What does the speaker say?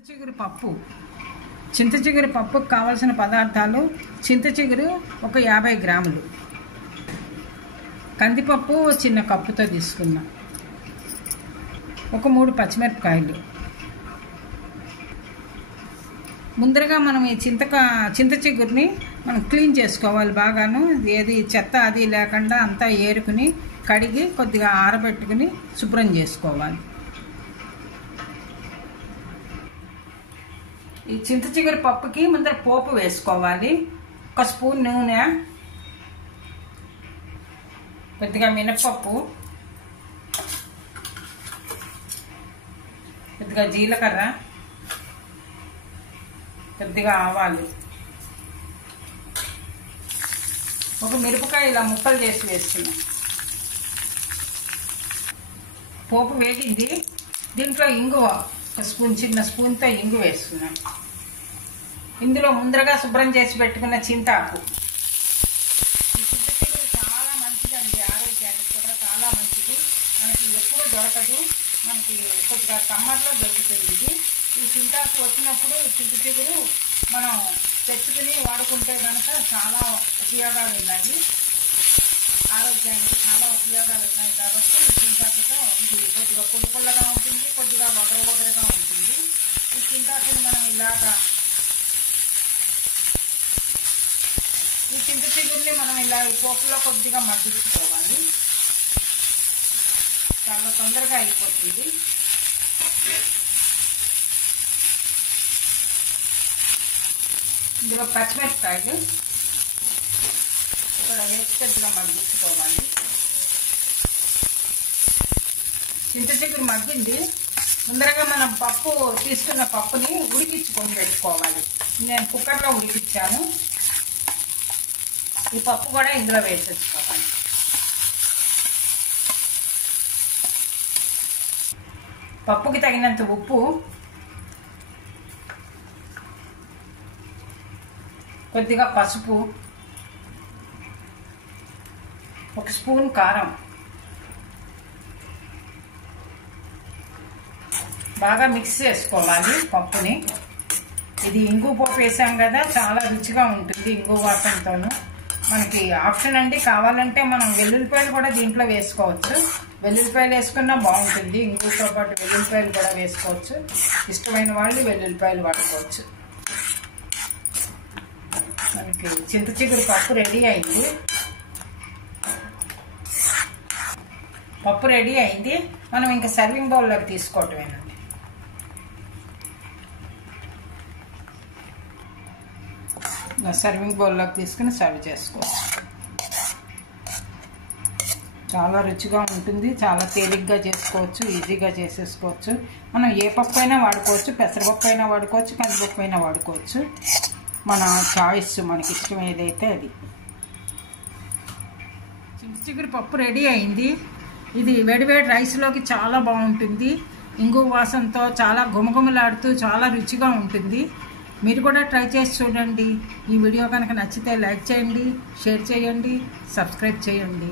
చింతచిగురు పప్పు. చింతచిగురు పప్పుకు కావాల్సిన పదార్థాలు: చింతచిగురు ఒక 50 గ్రాములు, కందిపప్పు చిన్న కప్పుతో తీసుకున్నాం, ఒక 3 పచ్చిమిరపకాయలు. ముందరగా మనం ఈ చింతచిగురిని మనం క్లీన్ చేసుకోవాలి బాగాను. ఏది చెత్త అది లేకుండా అంతా ఏరుకుని కడిగి కొద్దిగా ఆరబెట్టుకుని శుభ్రం చేసుకోవాలి. ఈ చింతచిగురు పప్పుకి ముందర పోపు వేసుకోవాలి. ఒక స్పూన్ నూనె, కొద్దిగా మినపప్పు, కొద్దిగా జీలకర్ర, కొద్దిగా ఆవాలు, ఒక మిరపకాయ ఇలా ముక్కలు చేసి వేసుకున్నాం. పోపు వేగింది. దీంట్లో ఇంగువ ఒక స్పూన్, చిన్న స్పూన్తో ఇంగు వేసుకున్నాం. ఇందులో ముందరగా శుభ్రం చేసి పెట్టుకున్న చింతాకు. ఈ చింతచిగురు చాలా మంచిదండి, ఆరోగ్యానికి కూడా చాలా మంచిది. మనకి ఎప్పుడు దొరకదు, మనకి కొద్దిగా సమ్మర్లో దొరుకుతుంది ఇది. ఈ చింతాకు వచ్చినప్పుడు చింతచిగురు మనం తెచ్చుకుని వాడుకుంటే కనుక చాలా ఉపయోగాలు ఉన్నాయి, ఆరోగ్యానికి చాలా ఉపయోగాలు ఉన్నాయి. కాబట్టి ఈ చింతాకుతో ఇది కొద్దిగా పుల్లగా ఉంటుంది, కొద్దిగా వగరగా ఉంటుంది. ఈ చింతాకుని మనం ఇలాగా ఈ చింతచిగురిని మనం ఇలా పోపులో కొద్దిగా మగ్గించుకోవాలి. చాలా తొందరగా అయిపోతుంది. ఇందులో పచ్చిమిరపకాయలు ఇక్కడ వేసి కొద్దిగా మగ్గించుకోవాలి. చింతచిగురు మగ్గింది. ముందరగా మనం పప్పు తీసుకున్న పప్పుని ఉడికించుకొని పెట్టుకోవాలి. నేను కుక్కర్లో ఉడికించాను. ఈ పప్పు కూడా ఇందులో వేసేసుకోవాలి. పప్పుకి తగినంత ఉప్పు, కొద్దిగా పసుపు, ఒక స్పూన్ కారం, బాగా మిక్స్ చేసుకోవాలి పప్పుని. ఇది ఇంగు పోపు వేసాం కదా, చాలా రుచిగా ఉంటుంది ఇంగు వాసనతోను. మనకి ఆప్షన్ అండి, కావాలంటే మనం వెల్లుల్లిపాయలు కూడా దీంట్లో వేసుకోవచ్చు. వెల్లుల్లిపాయలు వేసుకున్నా బాగుంటుంది. ఇంగుతో పాటు వెల్లుల్లిపాయలు కూడా వేసుకోవచ్చు. ఇష్టమైన వాళ్ళు వెల్లుల్లిపాయలు వాడుకోవచ్చు. మనకి చింతచిగురు పప్పు రెడీ అయింది. పప్పు రెడీ అయింది. మనం ఇంకా సర్వింగ్ బౌల్లోకి తీసుకోవటమేనండి. సర్వింగ్ బౌల్లోకి తీసుకుని సర్వ్ చేసుకోవచ్చు. చాలా రుచిగా ఉంటుంది, చాలా తేలిగ్గా చేసుకోవచ్చు, ఈజీగా చేసేసుకోవచ్చు. మనం ఏ పప్పు అయినా వాడుకోవచ్చు, పెసరపప్పు అయినా వాడుకోవచ్చు, కందిపప్పు అయినా వాడుకోవచ్చు. మన చాయిస్, మనకి ఇష్టం ఏదైతే అది. చింతచిగురు పప్పు రెడీ అయింది. ఇది వేడివేడి రైస్లోకి చాలా బాగుంటుంది. ఇంగు వాసనతో చాలా గుమగుమలాడుతూ చాలా రుచిగా ఉంటుంది. మీరు కూడా ట్రై చేసి చూడండి. ఈ వీడియో కనుక నచ్చితే లైక్ చేయండి, షేర్ చేయండి, సబ్స్క్రైబ్ చేయండి.